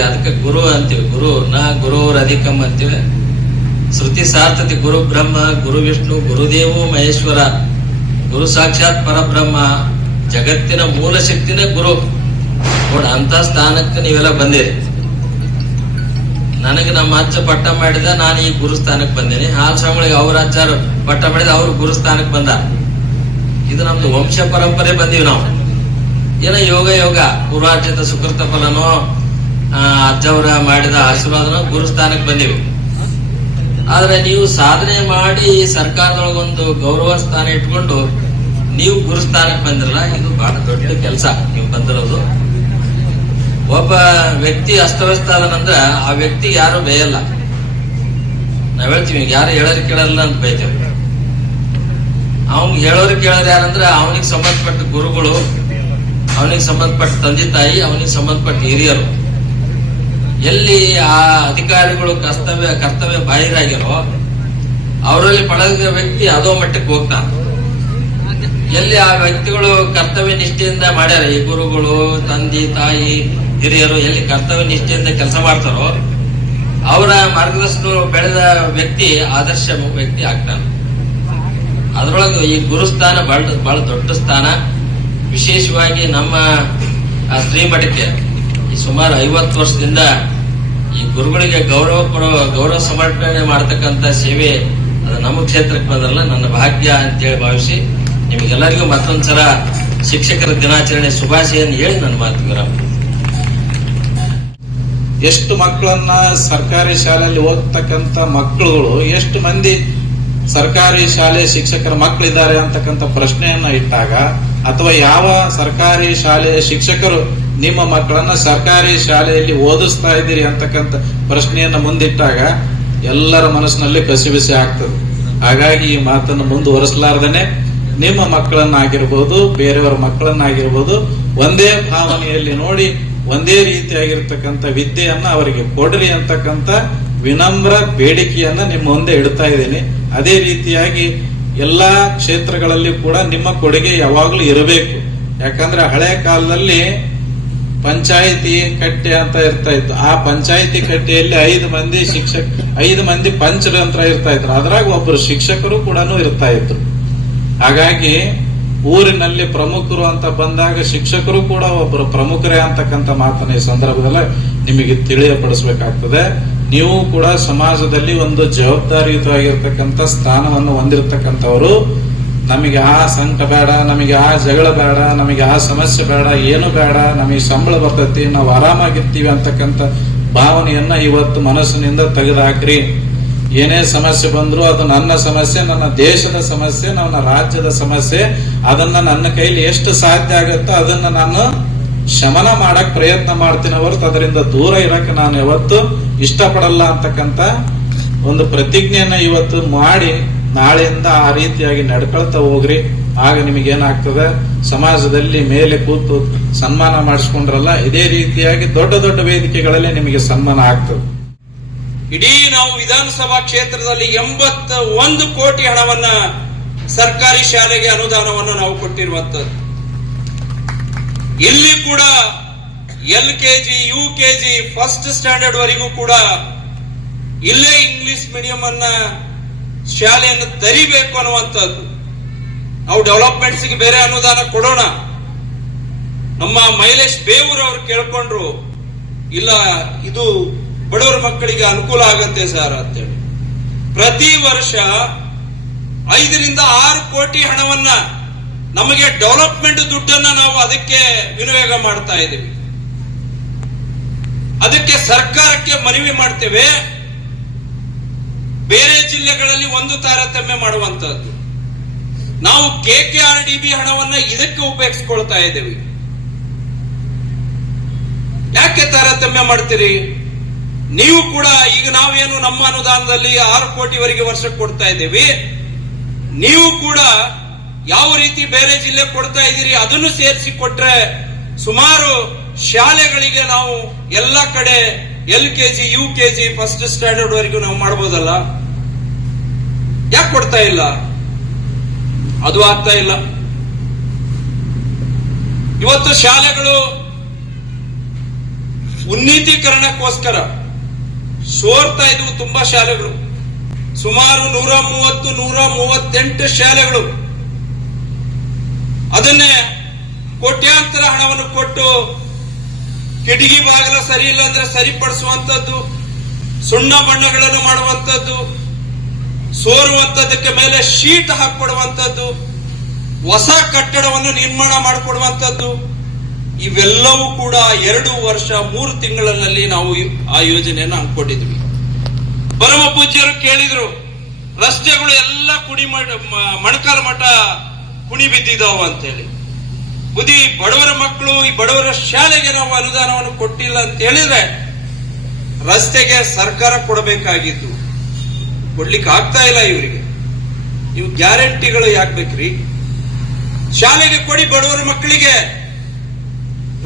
ಅದಕ್ಕೆ ಗುರು ಅಂತೀವಿ. ಗುರು ನ, ಗುರು ಅಧಿಕಂ ಅಂತೀವಿ. ಶ್ರುತಿ ಸಾರ್ಥತಿ ಗುರು ಬ್ರಹ್ಮ, ಗುರು ವಿಷ್ಣು ಗುರುದೇವು ಮಹೇಶ್ವರ. ಗುರು ಸಾಕ್ಷಾತ್ ಪರಬ್ರಹ್ಮ. ಜಗತ್ತಿನ ಮೂಲ ಶಕ್ತಿನೇ ಗುರು. ನೋಡ ಅಂತ ಸ್ಥಾನಕ್ಕೆ ನೀವೆಲ್ಲ ಬಂದಿರಿ. ನನಗೆ ನಮ್ಮ ಅಜ್ಜ ಪಟ್ಟ ಮಾಡಿದ ನಾನು ಈ ಗುರುಸ್ಥಾನಕ್ಕೆ ಬಂದೇನೆ. ಹಾಲ್ ಸ್ವಾಮಿಗಳಿಗೆ ಅವ್ರ ಅಜ್ಜಾರು ಪಟ್ಟ ಮಾಡಿದ ಅವ್ರು ಗುರುಸ್ಥಾನಕ್ಕೆ ಬಂದ. ಇದು ನಮ್ದು ವಂಶ ಪರಂಪರೆ ಬಂದೀವಿ ನಾವು. ಏನೋ ಯೋಗ ಯೋಗ. ಪೂರ್ವಾರ್ಜಿತ ಸುಕೃತ ಫಲನೋ ಅಜ್ಜವರ ಮಾಡಿದ ಆಶೀರ್ವಾದನ ಗುರುಸ್ಥಾನಕ್ಕೆ ಬಂದಿವೆ. ಆದ್ರೆ ನೀವು ಸಾಧನೆ ಮಾಡಿ ಸರ್ಕಾರದೊಳಗೊಂದು ಗೌರವ ಸ್ಥಾನ ಇಟ್ಕೊಂಡು ನೀವು ಗುರುಸ್ಥಾನಕ್ಕೆ ಬಂದಿರಲ್ಲ, ಇದು ಬಹಳ ದೊಡ್ಡ ಕೆಲಸ. ನೀವು ಬಂದಿರೋದು. ಒಬ್ಬ ವ್ಯಕ್ತಿ ಅಸ್ತವ್ಯಸ್ತ ಆದನಂದ್ರ ಆ ವ್ಯಕ್ತಿ ಯಾರು ಬೇಯಲ್ಲ. ನಾವ್ ಹೇಳ್ತೀವಿ ಯಾರು ಹೇಳೋರು ಕೇಳಲ್ಲ ಅಂತ ಬೈತೇವೆ. ಅವ್ನಿಗೆ ಹೇಳೋರು ಕೇಳೋರು ಯಾರಂದ್ರೆ ಅವನಿಗೆ ಸಂಬಂಧಪಟ್ಟ ಗುರುಗಳು, ಅವನಿಗೆ ಸಂಬಂಧಪಟ್ಟ ತಂದೆ ತಾಯಿ, ಅವನಿಗೆ ಸಂಬಂಧಪಟ್ಟ ಹಿರಿಯರು. ಎಲ್ಲಿ ಆ ಅಧಿಕಾರಿಗಳು ಕರ್ತವ್ಯ ಕರ್ತವ್ಯ ಬಾಹಿರಾಗಿರೋ, ಅವರಲ್ಲಿ ಪಡೆದ ವ್ಯಕ್ತಿ ಅದೋ ಮಟ್ಟಕ್ಕೆ ಹೋಗ್ತಾನೆ. ಎಲ್ಲಿ ಆ ವ್ಯಕ್ತಿಗಳು ಕರ್ತವ್ಯ ನಿಷ್ಠೆಯಿಂದ ಮಾಡ್ಯಾರ, ಈ ಗುರುಗಳು, ತಂದೆ, ತಾಯಿ, ಹಿರಿಯರು ಎಲ್ಲಿ ಕರ್ತವ್ಯ ನಿಷ್ಠೆಯಿಂದ ಕೆಲಸ ಮಾಡ್ತಾರೋ, ಅವರ ಮಾರ್ಗದರ್ಶನ ಬೆಳೆದ ವ್ಯಕ್ತಿ, ಆದರ್ಶ ವ್ಯಕ್ತಿ ಆಗ್ತಾನೆ. ಅದರೊಳಗೆ ಈ ಗುರುಸ್ಥಾನ ಬಹಳ ಬಹಳ ದೊಡ್ಡ ಸ್ಥಾನ. ವಿಶೇಷವಾಗಿ ನಮ್ಮ ಶ್ರೀಮಠಕ್ಕೆ ಸುಮಾರು ಐವತ್ತು ವರ್ಷದಿಂದ ಈ ಗುರುಗಳಿಗೆ ಗೌರವ ಕೊಡೋ ಗೌರವ ಸಮರ್ಪಣೆ ಮಾಡತಕ್ಕಂತ ಸೇವೆ ಅದು ನಮ್ಮ ಕ್ಷೇತ್ರಕ್ಕೆ ಬಂದಲ್ಲ ನನ್ನ ಭಾಗ್ಯ ಅಂತೇಳಿ ಭಾವಿಸಿ ನಿಮಗೆಲ್ಲರಿಗೂ ಮತ್ತೊಂದ್ಸಲ ಶಿಕ್ಷಕರ ದಿನಾಚರಣೆ ಶುಭಾಶಯನ್ನು ಹೇಳಿ ನನ್ನ ಮಾತು ಎಷ್ಟು ಮಕ್ಕಳನ್ನ ಸರ್ಕಾರಿ ಶಾಲೆಯಲ್ಲಿ ಓದ್ತಕ್ಕಂತ ಮಕ್ಕಳುಗಳು, ಎಷ್ಟು ಮಂದಿ ಸರ್ಕಾರಿ ಶಾಲೆ ಶಿಕ್ಷಕರ ಮಕ್ಕಳಿದ್ದಾರೆ ಅಂತಕ್ಕಂಥ ಪ್ರಶ್ನೆಯನ್ನ ಇಟ್ಟಾಗ ಅಥವಾ ಯಾವ ಸರ್ಕಾರಿ ಶಾಲೆಯ ಶಿಕ್ಷಕರು ನಿಮ್ಮ ಮಕ್ಕಳನ್ನ ಸರ್ಕಾರಿ ಶಾಲೆಯಲ್ಲಿ ಓದಿಸ್ತಾ ಇದ್ದೀರಿ ಅಂತಕ್ಕಂಥ ಪ್ರಶ್ನೆಯನ್ನ ಮುಂದಿಟ್ಟಾಗ ಎಲ್ಲರ ಮನಸ್ಸಿನಲ್ಲಿ ಕಸಿಬಿಸಿ ಆಗ್ತದೆ. ಹಾಗಾಗಿ ಈ ಮಾತನ್ನು ಮುಂದುವರಿಸಲಾರ್ದೇನೆ ನಿಮ್ಮ ಮಕ್ಕಳನ್ನಾಗಿರ್ಬೋದು, ಬೇರೆಯವರ ಮಕ್ಕಳನ್ನಾಗಿರ್ಬೋದು, ಒಂದೇ ಭಾವನೆಯಲ್ಲಿ ನೋಡಿ, ಒಂದೇ ರೀತಿಯಾಗಿರ್ತಕ್ಕಂಥ ವಿದ್ಯೆಯನ್ನ ಅವರಿಗೆ ಕೊಡ್ರಿ ಅಂತಕ್ಕಂಥ ವಿನಮ್ರ ಬೇಡಿಕೆಯನ್ನ ನಿಮ್ಮ ಮುಂದೆ ಇಡ್ತಾ ಇದ್ದೀನಿ. ಅದೇ ರೀತಿಯಾಗಿ ಎಲ್ಲಾ ಕ್ಷೇತ್ರಗಳಲ್ಲಿ ಕೂಡ ನಿಮ್ಮ ಕೊಡುಗೆ ಯಾವಾಗಲೂ ಇರಬೇಕು. ಯಾಕಂದ್ರೆ ಹಳೆ ಕಾಲದಲ್ಲಿ ಪಂಚಾಯಿತಿ ಕಟ್ಟೆ ಅಂತ ಇರ್ತಾ ಇತ್ತು. ಆ ಪಂಚಾಯಿತಿ ಕಟ್ಟೆಯಲ್ಲಿ ಐದು ಮಂದಿ ಶಿಕ್ಷಕ, ಐದು ಮಂದಿ ಪಂಚರಂತ್ರ ಇರ್ತಾ ಇದ್ರು. ಅದ್ರಾಗ ಒಬ್ಬರು ಶಿಕ್ಷಕರು ಕೂಡ ಇರ್ತಾ ಇದ್ರು. ಹಾಗಾಗಿ ಊರಿನಲ್ಲಿ ಪ್ರಮುಖರು ಅಂತ ಬಂದಾಗ ಶಿಕ್ಷಕರು ಕೂಡ ಒಬ್ಬರು ಪ್ರಮುಖರೇ ಅಂತಕ್ಕಂಥ ಮಾತನ್ನ ಈ ಸಂದರ್ಭದಲ್ಲಿ ನಿಮಗೆ ತಿಳಿಯಪಡಿಸಬೇಕಾಗ್ತದೆ. ನೀವು ಕೂಡ ಸಮಾಜದಲ್ಲಿ ಒಂದು ಜವಾಬ್ದಾರಿಯುತವಾಗಿರ್ತಕ್ಕಂಥ ಸ್ಥಾನವನ್ನು ಹೊಂದಿರತಕ್ಕಂಥವರು ನಮಗೆ ಆ ಸಂಕ ಬೇಡ, ನಮಗೆ ಆ ಜಗಳ ಬೇಡ, ನಮಗೆ ಆ ಸಮಸ್ಯೆ ಬೇಡ, ಏನು ಬೇಡ, ನಮಗೆ ಸಂಬಳ ಬರ್ತೈತಿ, ನಾವು ಆರಾಮಾಗಿರ್ತೀವಿ ಅಂತಕ್ಕಂಥ ಭಾವನೆಯನ್ನ ಇವತ್ತು ಮನಸ್ಸಿನಿಂದ ತೆಗೆದುಹಾಕ್ರಿ ಏನೇ ಸಮಸ್ಯೆ ಬಂದರೂ ಅದು ನನ್ನ ಸಮಸ್ಯೆ, ನನ್ನ ದೇಶದ ಸಮಸ್ಯೆ, ನನ್ನ ರಾಜ್ಯದ ಸಮಸ್ಯೆ, ಅದನ್ನ ನನ್ನ ಕೈಲಿ ಎಷ್ಟು ಸಾಧ್ಯ ಆಗುತ್ತೋ ಅದನ್ನ ನಾನು ಶಮನ ಮಾಡಕ್ ಪ್ರಯತ್ನ ಮಾಡ್ತೀನಿ ಹೊರತು ಅದರಿಂದ ದೂರ ಇರಕ್ಕೆ ನಾನು ಯಾವತ್ತು ಇಷ್ಟಪಡಲ್ಲ ಅಂತಕ್ಕಂಥ ಒಂದು ಪ್ರತಿಜ್ಞೆಯನ್ನ ಇವತ್ತು ಮಾಡಿ ನಾಳೆಯಿಂದ ಆ ರೀತಿಯಾಗಿ ನಡ್ಕೊಳ್ತಾ ಹೋಗ್ರಿ. ಆಗ ನಿಮಗೆ ಏನಾಗ್ತದೆ ಸಮಾಜದಲ್ಲಿ ಮೇಲೆ ಕೂತು ಸನ್ಮಾನ ಮಾಡಿಸ್ಕೊಂಡ್ರಲ್ಲ, ಇದೇ ರೀತಿಯಾಗಿ ದೊಡ್ಡ ದೊಡ್ಡ ವೇದಿಕೆಗಳಲ್ಲಿ ನಿಮಗೆ ಸನ್ಮಾನ ಆಗ್ತದೆ. ಇಡೀ ನಾವು ವಿಧಾನಸಭಾ ಕ್ಷೇತ್ರದಲ್ಲಿ ಎಂಬತ್ತ ಒಂದು ಕೋಟಿ ಹಣವನ್ನ ಸರ್ಕಾರಿ ಶಾಲೆಗೆ ಅನುದಾನವನ್ನು ನಾವು ಕೊಟ್ಟಿರುವಂತದ್ದು ಇಲ್ಲಿ ಕೂಡ L KG U KG first standard ವರೆಗೂ ಕೂಡ ಇಲ್ಲೇ ಇಂಗ್ಲಿಷ್ ಮೀಡಿಯಂ ಅನ್ನ ಶಾಲೆಯನ್ನು ತರಿಬೇಕು ಅನ್ನುವಂಥದ್ದು. ನಾವು ಡೆವಲಪ್ಮೆಂಟ್ಸ್ಗೆ ಬೇರೆ ಅನುದಾನ ಕೊಡೋಣ. ನಮ್ಮ ಮೈಲೇಶ್ ಬೇವೂರ್ ಅವರು ಕೇಳ್ಕೊಂಡ್ರು, ಇಲ್ಲ, ಇದು ಬಡವರ ಮಕ್ಕಳಿಗೆ ಅನುಕೂಲ ಆಗತ್ತೆ ಸರ್ ಅಂತೇಳಿ. ಪ್ರತಿ ವರ್ಷ ಐದರಿಂದ ಆರು ಕೋಟಿ ಹಣವನ್ನ ನಮಗೆ ಡೆವಲಪ್ಮೆಂಟ್ ದುಡ್ಡನ್ನ ನಾವು ಅದಕ್ಕೆ ವಿನಿಯೋಗ ಮಾಡ್ತಾ ಇದ್ದೀವಿ ಅದಕ್ಕೆ ಸರ್ಕಾರಕ್ಕೆ ಮನವಿ ಮಾಡ್ತೇವೆ. ಬೇರೆ ಜಿಲ್ಲೆಗಳಲ್ಲಿ ಒಂದು ತಾರತಮ್ಯ ಮಾಡುವಂತಹದ್ದು. ನಾವು K K R D B ಹಣವನ್ನ ಇದಕ್ಕೆ ಉಪಯೋಗಿಸ್ಕೊಳ್ತಾ ಇದ್ದೀವಿ. ಯಾಕೆ ತಾರತಮ್ಯ ಮಾಡ್ತೀರಿ? ನೀವು ಕೂಡ ಈಗ ನಾವೇನು ನಮ್ಮ ಅನುದಾನದಲ್ಲಿ ಆರು ಕೋಟಿವರೆಗೆ ವರ್ಷಕ್ಕೆ ಕೊಡ್ತಾ ಇದ್ದೀವಿ. ನೀವು ಕೂಡ ಯಾವ ರೀತಿ ಬೇರೆ ಜಿಲ್ಲೆ ಕೊಡ್ತಾ ಇದ್ದೀರಿ ಅದನ್ನು ಸೇರಿಸಿ ಕೊಟ್ರೆ ಸುಮಾರು ಶಾಲೆಗಳಿಗೆ ನಾವು ಎಲ್ಲ ಕಡೆ L KG U KG first standard ವರೆಗೂ ನಾವು ಮಾಡ್ಬೋದಲ್ಲ? ಯಾಕೆ ಕೊಡ್ತಾ ಇಲ್ಲ? ಅದು ಆಗ್ತಾ ಇಲ್ಲ. ಇವತ್ತು ಶಾಲೆಗಳು ಉನ್ನತೀಕರಣಕ್ಕೋಸ್ಕರ ಸೋರ್ತಾ ಇದ್ವು ತುಂಬಾ ಶಾಲೆಗಳು. ಸುಮಾರು ನೂರ ಮೂವತ್ತು, ನೂರ ಮೂವತ್ತೆಂಟು ಶಾಲೆಗಳು. ಅದನ್ನೇ ಕೋಟ್ಯಾಂತರ ಹಣವನ್ನು ಕೊಟ್ಟು ಕಿಟಕಿ ಬಾಗಿಲ ಸರಿ ಇಲ್ಲ ಅಂದ್ರೆ ಸರಿಪಡಿಸುವಂತದ್ದು, ಸುಣ್ಣ ಬಣ್ಣಗಳನ್ನು ಮಾಡುವಂತದ್ದು ಸೋರುವಂತದ್ದಕ್ಕೆ ಮೇಲೆ ಶೀಟ್ ಹಾಕೊಡುವಂತದ್ದು ಹೊಸ ಕಟ್ಟಡವನ್ನು ನಿರ್ಮಾಣ ಮಾಡಿಕೊಡುವಂತದ್ದು, ಇವೆಲ್ಲವೂ ಕೂಡ ಎರಡು ವರ್ಷ, ಮೂರು ತಿಂಗಳಲ್ಲಿ ನಾವು ಆ ಯೋಜನೆಯನ್ನು ಹಮ್ಮಿಕೊಂಡಿದ್ವಿ. ಪರಮ ಪೂಜ್ಯರು ಕೇಳಿದ್ರು, ರಸ್ತೆಗಳು ಎಲ್ಲ ಕುಡಿ ಮಣಕಾಲ ಮಠ ಕುಣಿ ಬಿದ್ದಿದ್ದಾವ ಅಂತೇಳಿ. ಬುದಿ ಬಡವರ ಮಕ್ಕಳು, ಈ ಬಡವರ ಶಾಲೆಗೆ ನಾವು ಅನುದಾನವನ್ನು ಕೊಟ್ಟಿಲ್ಲ ಅಂತ ಹೇಳಿದ್ರೆ ರಸ್ತೆಗೆ ಸರ್ಕಾರ ಕೊಡಬೇಕಾಗಿತ್ತು. ಕೊಡ್ಲಿಕ್ಕೆ ಆಗ್ತಾ ಇಲ್ಲ ಇವರಿಗೆ. ನೀವು ಗ್ಯಾರಂಟಿಗಳು ಯಾಕೆ ಬೇಕ್ರಿ? ಶಾಲೆಗೆ ಕೊಡಿ ಬಡವರ ಮಕ್ಕಳಿಗೆ.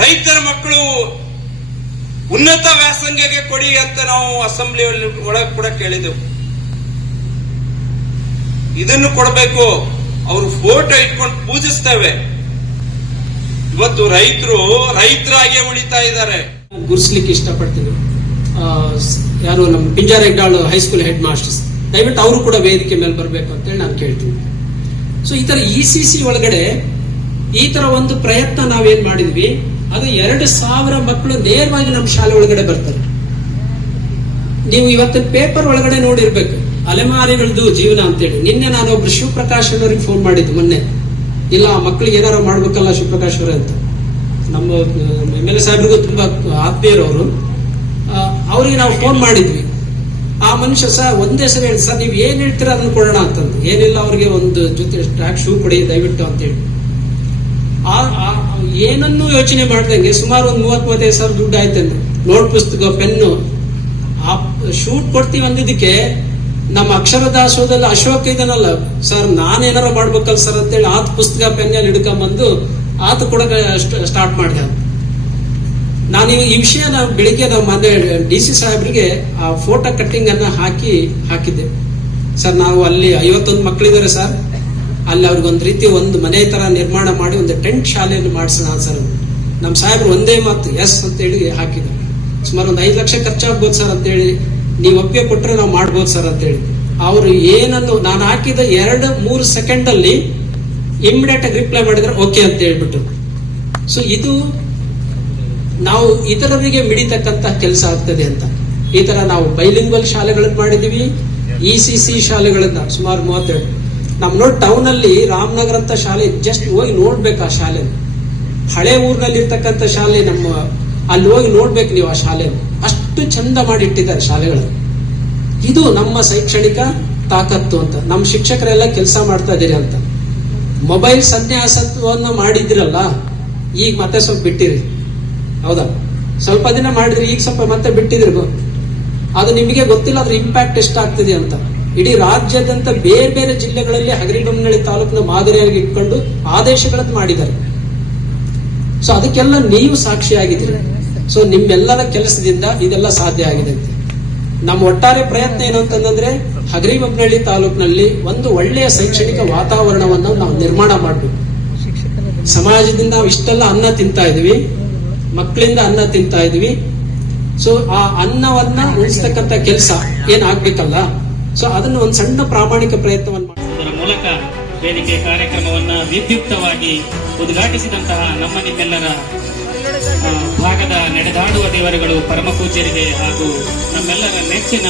ರೈತರ ಮಕ್ಕಳು ಉನ್ನತ ವ್ಯಾಸಂಗಕ್ಕೆ ಕೊಡಿ ಅಂತ ನಾವು ಅಸೆಂಬ್ಲಿ ಒಳಗೆ ಕೂಡ ಕೇಳಿದೆವು. ಇದನ್ನು ಕೊಡಬೇಕು. ಅವರು ಫೋಟೋ ಇಟ್ಕೊಂಡು ಪೂಜಿಸ್ತೇವೆ. ಇವತ್ತು ರೈತರು ರೈತರಾಗೆ ಉಳಿತಾ ಇದ್ದಾರೆ. ಗುರ್ಸ್ಲಿಕ್ಕೆ ಇಷ್ಟಪಡ್ತೀನಿ. ಯಾರು ನಮ್ಮ ಪಿಂಜಾರೆಗ್ಡಾಳು ಹೈಸ್ಕೂಲ್ ಹೆಡ್ ಮಾಸ್ಟರ್ಸ್. ದಯವಿಟ್ಟು ಅವರು ಕೂಡ ವೇದಿಕೆ ಮೇಲೆ ಬರಬೇಕು ಅಂತೇಳಿ ನಾನು ಕೇಳ್ತೀನಿ. ಸೊ ಈ ತರ ಇ ಸಿ ಒಳಗಡೆ ಈ ತರ ಒಂದು ಪ್ರಯತ್ನ ನಾವೇನ್ ಮಾಡಿದ್ವಿ? ಅದು ಎರಡು ಸಾವಿರ ಮಕ್ಕಳು ನೇರವಾಗಿ ನಮ್ಮ ಶಾಲೆ ಒಳಗಡೆ ಬರ್ತಾರೆ ನೀವು ಇವತ್ತಿನ ಪೇಪರ್ ಒಳಗಡೆ ನೋಡಿರ್ಬೇಕು. ಅಲೆಮಾರಿಗಳದ್ದು ಜೀವನ ಅಂತೇಳಿ. ನಿನ್ನೆ ನಾನು ಒಬ್ರು ಶಿವಪ್ರಕಾಶ್ ಅವರಿಗೆ ಫೋನ್ ಮಾಡಿದ್ದು ಮೊನ್ನೆ. ಇಲ್ಲ ಆ ಮಕ್ಕಳಿಗೆ ಮಾಡಬೇಕಲ್ಲ ಮಾಡ್ಬೇಕಲ್ಲ ಶಿವಪ್ರಕಾಶ್ ಅವರೇ ಅಂತ. ನಮ್ಮ ಎಂ ಎಲ್ ಎ ಸಾಹೇಬ್ರಿಗೂ ತುಂಬಾ ಆತ್ಮೀಯರು ಅವರು. ಅವರಿಗೆ ನಾವು ಫೋನ್ ಮಾಡಿದ್ವಿ. ಆ ಮನುಷ್ಯ ಸರ್ ಒಂದೇ ಸರಿ ಹೇಳಿ ಸರ್, ನೀವು ಏನ್ ಹೇಳ್ತೀರಾ ಅದನ್ನು ಕೊಡೋಣ ಅಂತಂದು. ಏನಿಲ್ಲ, ಅವ್ರಿಗೆ ಒಂದು ಜೊತೆ ಟ್ರ್ಯಾಕ್ ಶೂ ಕೊಡಿ, ದಯವಿಟ್ಟು ಅಂತೇಳಿ. ಆ- ಏನನ್ನೂ ಯೋಚನೆ ಮಾಡ್ದಂಗೆ ಸುಮಾರು ಒಂದು ಮೂವತ್ ಮೂವತ್ತೈದು ಸಾವಿರ ದುಡ್ಡು ಆಯ್ತಂದ್ರೆ ನೋಟ್ ಪುಸ್ತಕ, ಪೆನ್ನು. ಆ ಶೂಟ್ ಕೊಡ್ತೀವಿ ಅಂದಿದ್ದಕ್ಕೆ ನಮ್ಮ ಅಕ್ಷರದಾಸೋದಲ್ಲಿ ಅಶೋಕ ಇದನ್ನಲ್ಲ ಸರ್, ನಾನೇನಾರ ಮಾಡ್ಬೇಕಲ್ಲ ಸರ್ ಅಂತೇಳಿ ಆತ ಪುಸ್ತಕ, ಪೆನ್ನಲ್ಲಿ ಹಿಡ್ಕೊಂಬಂದು ಆತ ಕೂಡ ಸ್ಟಾರ್ಟ್ ಮಾಡಿದೆ ನಾನು ಈ ವಿಷಯ ನಾವು ಬೆಳಿಗ್ಗೆ ನಾವು ಮೊನ್ನೆ ಡಿ ಸಿ ಸಾಹೇಬ್ರಿಗೆ ಆ ಫೋಟೋ ಕಟ್ಟಿಂಗ್ ಅನ್ನ ಹಾಕಿ ಹಾಕಿದ್ದೆ. ಸರ್, ನಾವು ಅಲ್ಲಿ ಐವತ್ತೊಂದು ಮಕ್ಕಳಿದ್ದಾರೆ ಸರ್. ಅಲ್ಲಿ ಅವ್ರಿಗೊಂದು ರೀತಿ ಒಂದು ಮನೆ ತರ ನಿರ್ಮಾಣ ಮಾಡಿ ಒಂದು ಟೆಂಟ್ ಶಾಲೆಯನ್ನು ಮಾಡಿಸೋಣ ಸರ್ ನಮ್ಮ ಸಾಹೇಬ್ರು ಒಂದೇ ಮಾತು, ಎಸ್ ಅಂತೇಳಿ ಹಾಕಿದ್ದಾರೆ. ಸುಮಾರು ಒಂದು ಐದು ಲಕ್ಷ ಖರ್ಚಾಗ್ಬೋದು ಸರ್ ಅಂತೇಳಿ ನೀವು ಒಪ್ಪಿಗೆ ಕೊಟ್ಟರೆ ನಾವು ಮಾಡ್ಬೋದು ಸರ್ ಅಂತೇಳಿ ಅವರು ಏನನ್ನು, ನಾನು ಹಾಕಿದ ಎರಡು ಮೂರು ಸೆಕೆಂಡ್ ಅಲ್ಲಿ ಇಮಿಡಿಯೇಟ್ ಆಗಿ ರಿಪ್ಲೈ ಮಾಡಿದ್ರೆ ಓಕೆ ಅಂತ ಹೇಳ್ಬಿಟ್ಟು ಸೊ ಇದು ನಾವು ಇತರರಿಗೆ ಮಿಡಿತಕ್ಕಂತ ಕೆಲಸ ಆಗ್ತದೆ ಅಂತ. ಈ ತರ ನಾವು ಬೈಲಿಂಗ್ವಲ್ ಶಾಲೆಗಳನ್ನು ಮಾಡಿದೀವಿ ಇ ಸಿ ಸಿ ಶಾಲೆಗಳನ್ನ ಸುಮಾರು ಮೂವತ್ತೆರಡು. ನಮ್ ನೋಡಿ ಟೌನ್ ಅಲ್ಲಿ ರಾಮನಗರ ಅಂತ ಶಾಲೆ ಜಸ್ಟ್ ಹೋಗಿ ನೋಡ್ಬೇಕು ಆ ಶಾಲೆ. ಹಳೆ ಊರಿನಲ್ಲಿ ಇರ್ತಕ್ಕಂಥ ಶಾಲೆ ನಮ್ಮ, ಅಲ್ಲಿ ಹೋಗಿ ನೋಡ್ಬೇಕು ನೀವು ಆ ಶಾಲೆ. ಅಷ್ಟು ಚಂದ ಮಾಡಿಟ್ಟಿದ್ದಾರೆ ಶಾಲೆಗಳನ್ನು ಇದು ನಮ್ಮ ಶೈಕ್ಷಣಿಕ ತಾಕತ್ತು ಅಂತ. ನಮ್ಮ ಶಿಕ್ಷಕರೆಲ್ಲ ಕೆಲಸ ಮಾಡ್ತಾ ಇದೀರಿ ಅಂತ. ಮೊಬೈಲ್ ಸನ್ಯಾಸತ್ವವನ್ನು ಮಾಡಿದಿರಲ್ಲ, ಈಗ ಮತ್ತೆ ಸ್ವಲ್ಪ ಬಿಟ್ಟಿರಿ. ಹೌದಾ? ಸ್ವಲ್ಪ ದಿನ ಮಾಡಿದ್ರಿ ಈಗ ಸ್ವಲ್ಪ ಮತ್ತೆ ಬಿಟ್ಟಿದ್ರು ಅದು ನಿಮಗೆ ಗೊತ್ತಿಲ್ಲ ಅದ್ರ ಇಂಪ್ಯಾಕ್ಟ್ ಎಷ್ಟಾಗ್ತದೆ ಅಂತ. ಇಡೀ ರಾಜ್ಯದಂತ ಬೇರೆ ಬೇರೆ ಜಿಲ್ಲೆಗಳಲ್ಲಿ ಹಗರಿಬೊಮ್ಮನಹಳ್ಳಿ ತಾಲೂಕಿನ ಮಾದರಿಯಾಗಿ ಇಟ್ಕೊಂಡು ಆದೇಶಗಳನ್ನು ಮಾಡಿದ್ದಾರೆ. ಸೊ ಅದಕ್ಕೆಲ್ಲ ನೀವು ಸಾಕ್ಷಿಯಾಗಿದ್ದೀರಿ ಸೊ ನಿಮ್ಮೆಲ್ಲರ ಕೆಲಸದಿಂದ ಇದೆಲ್ಲ ಸಾಧ್ಯ ಆಗಿದೆ ಅಂತ. ನಮ್ಮ ಒಟ್ಟಾರೆ ಪ್ರಯತ್ನ ಏನು ಅಂತಂದ್ರೆ ಹಗರಿಬೊಮ್ಮನಹಳ್ಳಿ ತಾಲೂಕಿನಲ್ಲಿ ಒಂದು ಒಳ್ಳೆಯ ಶೈಕ್ಷಣಿಕ ವಾತಾವರಣವನ್ನು ನಾವು ನಿರ್ಮಾಣ ಮಾಡಬೇಕು. ಸಮಾಜದಿಂದ ನಾವು ಇಷ್ಟೆಲ್ಲ ಅನ್ನ ತಿಂತಾ ಇದೀವಿ ಮಕ್ಕಳಿಂದ ಅನ್ನ ತಿಂತಾ ಇದ್ವಿ. ಸೊ ಆ ಅನ್ನವನ್ನ ಉಳಿಸ್ತಕ್ಕಂತ ಕೆಲಸ ಏನ್ ಆಗ್ಬೇಕಲ್ಲ? ಸೊ ಅದನ್ನ ಒಂದು ಸಣ್ಣ ಪ್ರಾಮಾಣಿಕ ಪ್ರಯತ್ನವನ್ನು ಮಾಡುವುದರ ಮೂಲಕ ವೇದಿಕೆ ಕಾರ್ಯಕ್ರಮವನ್ನ ವಿದ್ಯುಕ್ತವಾಗಿ ಉದ್ಘಾಟಿಸಿದಂತಹ ನಮ್ಮ ನಿಮ್ಮೆಲ್ಲರ ಭಾಗದ ನಡೆದಾಡುವ ದೇವರುಗಳು ಪರಮ ಪೂಜ್ಯರಿಗೆ ಹಾಗೂ ನಮ್ಮೆಲ್ಲರ ನೆಚ್ಚಿನ